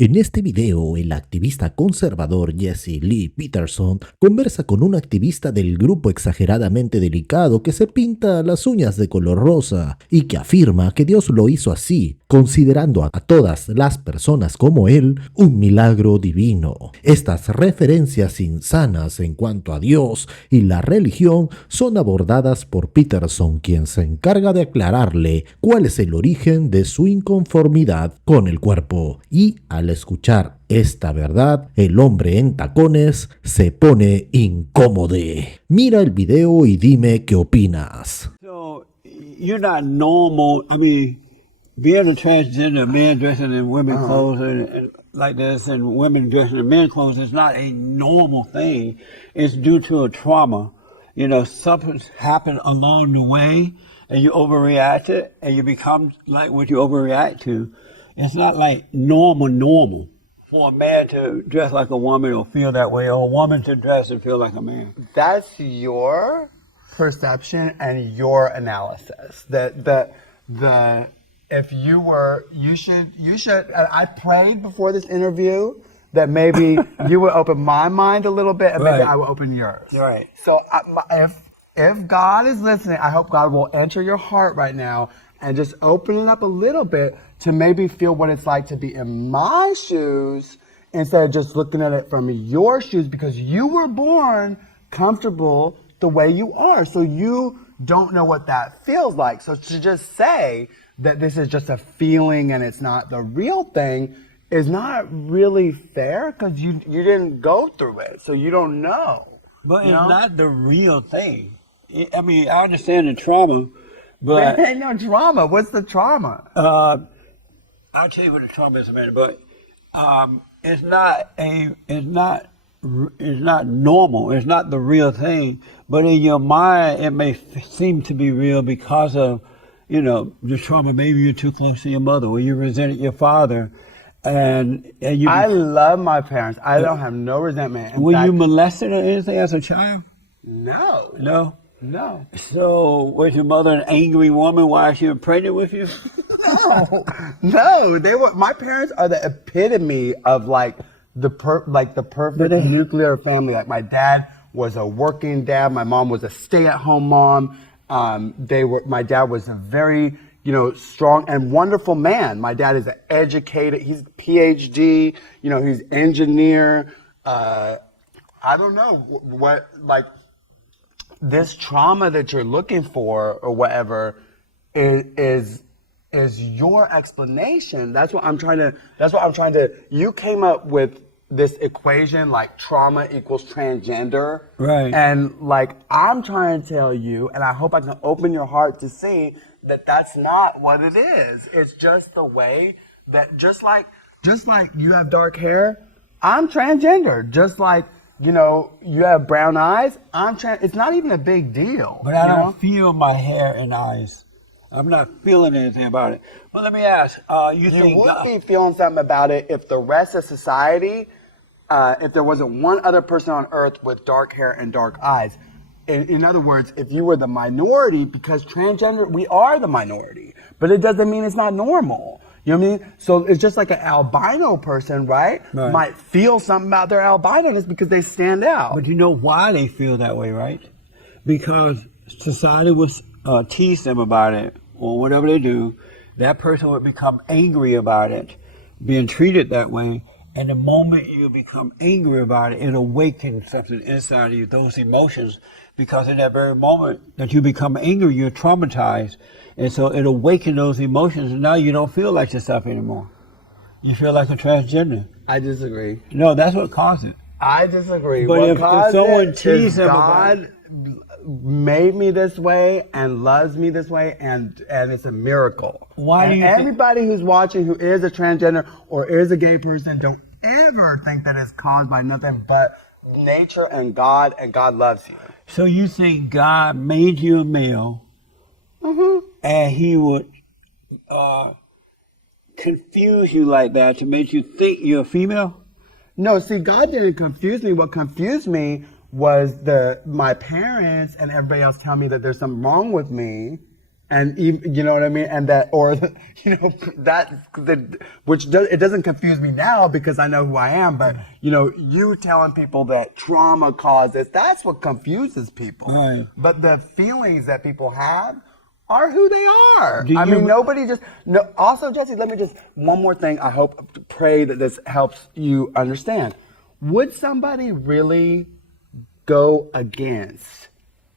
En este video, el activista conservador Jesse Lee Peterson conversa con un activista del grupo exageradamente delicado que se pinta las uñas de color rosa y que afirma que Dios lo hizo así, considerando a todas las personas como él un milagro divino. Estas referencias insanas en cuanto a Dios y la religión son abordadas por Peterson, quien se encarga de aclararle cuál es el origen de su inconformidad con el cuerpo. Y al escuchar esta verdad, el hombre en tacones se pone incómodo. Mira el video y dime qué opinas. So, you're not normal. I mean, being a transgender man dressing in women's clothes and like this and women dressing in men's clothes is not a normal thing. It's due to a trauma. You know, something's happened along the way and you overreact it and you become like what you overreact to. It's not like normal for a man to dress like a woman or feel that way, or a woman to dress and feel like a man. That's your perception and your analysis. If you were, you should. I prayed before this interview that maybe you would open my mind a little bit, and maybe I would open yours. Right. So if God is listening, I hope God will enter your heart right now and just open it up a little bit to maybe feel what it's like to be in my shoes instead of just looking at it from your shoes, because you were born comfortable the way you are. So you don't know what that feels like. So to just say that this is just a feeling and it's not the real thing is not really fair, because you didn't go through it. So you don't know. But it's not the real thing. I mean, I understand the trauma, but there ain't no trauma. What's the trauma? I'll tell you what the trauma is in a minute, but it's not normal. It's not the real thing. But in your mind, it may seem to be real because of, you know, the trauma. Maybe you're too close to your mother, or you resented your father, and you. I love my parents. I don't have no resentment. Were you molested or anything as a child? No. No. No. So was your mother an angry woman while she was pregnant with you? No. They were. My parents are the epitome of the perfect nuclear family. Like, my dad was a working dad. My mom was a stay-at-home mom. My dad was a very, strong and wonderful man. My dad is an educated. He's PhD. He's engineer. I don't know what this trauma that you're looking for or whatever is your explanation. That's what I'm trying to, you came up with this equation like trauma equals transgender. Right. And I'm trying to tell you, and I hope I can open your heart to see that that's not what it is. It's just the way that just like you have dark hair, I'm transgender. Just like, you have brown eyes, it's not even a big deal. But I don't feel my hair and eyes. I'm not feeling anything about it. But let me ask, you think would be feeling something about it if the rest of society, if there wasn't one other person on earth with dark hair and dark eyes. In other words, if you were the minority, because transgender, we are the minority, but it doesn't mean it's not normal. You know what I mean? So it's just like an albino person, right? Might feel something about their albinoness because they stand out. But you know why they feel that way, right? Because society will tease them about it, or whatever they do. That person would become angry about it, being treated that way. And the moment you become angry about it, it awakens something inside of you, those emotions. Because in that very moment that you become angry, you're traumatized. And so it awakens those emotions, and now you don't feel like yourself anymore. You feel like a transgender. I disagree. No, that's what caused it. I disagree. But what if someone teases them God made me this way and loves me this way, and it's a miracle. Why do you everybody who's watching who is a transgender or is a gay person, don't ever think that it's caused by nothing but nature and God loves you. So you think God made you a male, and he would confuse you like that to make you think you're a female? No, see, God didn't confuse me. What confused me was my parents and everybody else telling me that there's something wrong with me And you know what I mean? And that, or, you know, it doesn't confuse me now because I know who I am, but, you know, you telling people that trauma causes, that's what confuses people. Right. But the feelings that people have are who they are. I mean, nobody just, no. Also, Jesse, let me just, one more thing. I hope, pray that this helps you understand. Would somebody really go against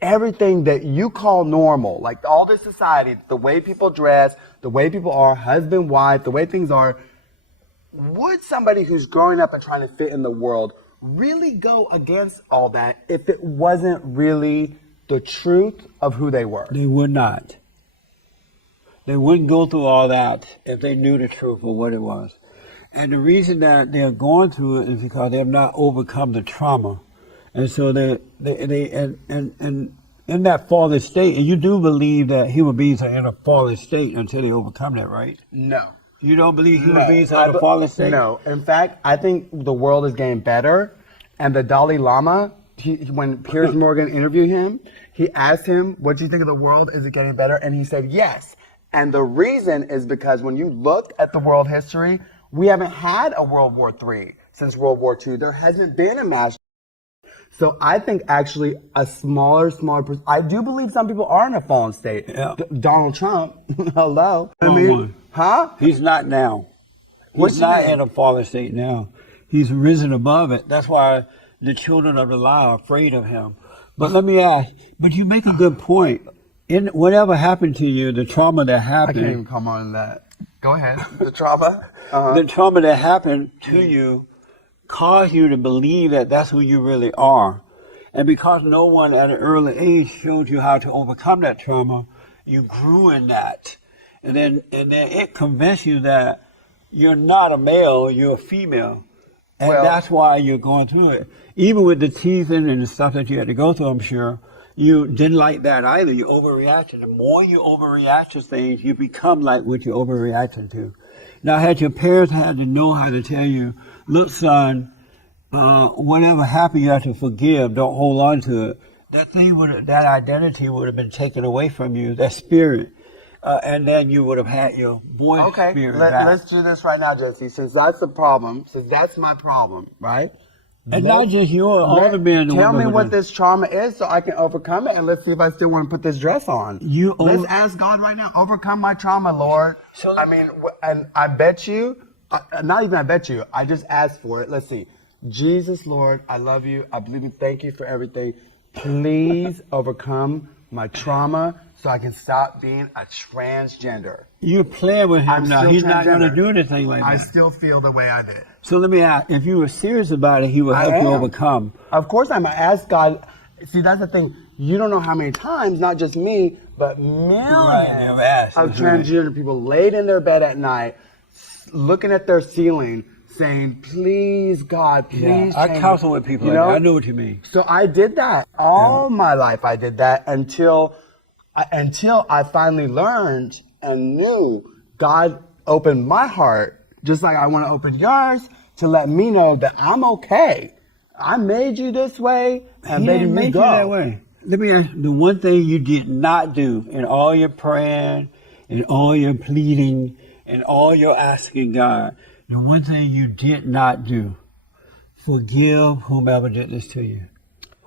everything that you call normal, like all this society, the way people dress, the way people are, husband, wife, the way things are? Would somebody who's growing up and trying to fit in the world really go against all that if it wasn't really the truth of who they were? They would not. They wouldn't go through all that if they knew the truth of what it was. And the reason that they're going through it is because they have not overcome the trauma. And so they in that fallen state, and you do believe that human beings are in a fallen state until they overcome that, right? No. You don't believe human beings are in a fallen state? No. In fact, I think the world is getting better. And the Dalai Lama, when Piers Morgan interviewed him, he asked him, what do you think of the world? Is it getting better? And he said, yes. And the reason is because when you look at the world history, we haven't had a World War III since World War II. There hasn't been a mass. So I think actually a smaller, I do believe some people are in a fallen state. Yeah. Donald Trump, hello. Huh? He's not now. He's not in a fallen state now. He's risen above it. That's why the children of the lie are afraid of him. But let me ask, but you make a good point. In whatever happened to you, the trauma that happened. I can't even come on that. Go ahead. The trauma? The trauma that happened to you caused you to believe that that's who you really are. And because no one at an early age showed you how to overcome that trauma, you grew in that. And then it convinced you that you're not a male, you're a female. And that's why you're going through it. Even with the teething and the stuff that you had to go through, I'm sure, you didn't like that either. You overreacted. The more you overreact to things, you become like what you're overreacting to. Now, had your parents had to know how to tell you, look, son, whatever happened, you have to forgive. Don't hold on to it. That identity would have been taken away from you, that spirit. And then you would have had your boy spirit back. Let's do this right now, Jesse. Since that's the problem, since that's my problem, right? And not just yours, all the men. Tell me what this trauma is so I can overcome it, and let's see if I still want to put this dress on. Let's ask God right now, overcome my trauma, Lord. So, I mean, and I bet you, not even I bet you, I just asked for it. Let's see. Jesus, Lord, I love you. I believe you. Thank you for everything. Please overcome my trauma so I can stop being a transgender. You're playing with him now. He's not going to do anything like that. I still feel the way I did. So let me ask, if you were serious about it, he would help you overcome. Of course I'm. I ask God. See, that's the thing. You don't know how many times, not just me, but millions of transgender people laid in their bed at night, looking at their ceiling, saying, please, God, please. I counsel with people like that. I know what you mean. So I did that. All my life I did that until I finally learned and knew God opened my heart, just like I want to open yours, to let me know that I'm okay. I made you this way, and baby, you go. That way. Let me ask you, the one thing you did not do in all your praying, in all your pleading, in all your asking God, the one thing you did not do, forgive whomever did this to you.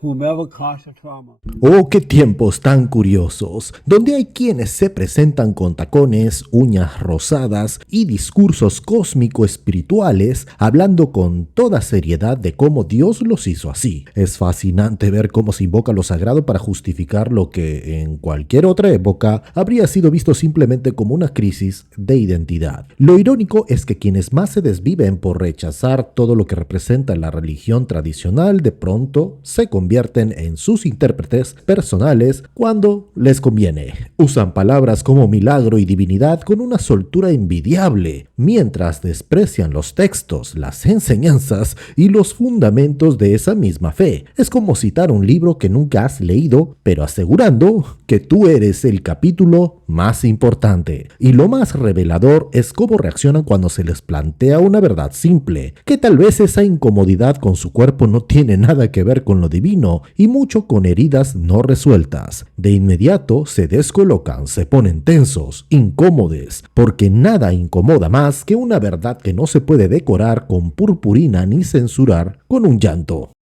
Whomever caused the trauma. Oh, qué tiempos tan curiosos, donde hay quienes se presentan con tacones, uñas rosadas y discursos cósmico-espirituales, hablando con toda seriedad de cómo Dios los hizo así. Es fascinante ver cómo se invoca lo sagrado para justificar lo que en cualquier otra época habría sido visto simplemente como una crisis de identidad. Lo irónico es que quienes más se desviven por rechazar todo lo que representa la religión tradicional, de pronto se convierten en sus intérpretes personales cuando les conviene. Usan palabras como milagro y divinidad con una soltura envidiable, mientras desprecian los textos, las enseñanzas y los fundamentos de esa misma fe. Es como citar un libro que nunca has leído, pero asegurando que tú eres el capítulo más importante. Y lo más revelador es cómo reaccionan cuando se les plantea una verdad simple, que tal vez esa incomodidad con su cuerpo no tiene nada que ver con lo divino, masculino y mucho con heridas no resueltas. De inmediato se descolocan, se ponen tensos, incómodos, porque nada incomoda más que una verdad que no se puede decorar con purpurina ni censurar con un llanto.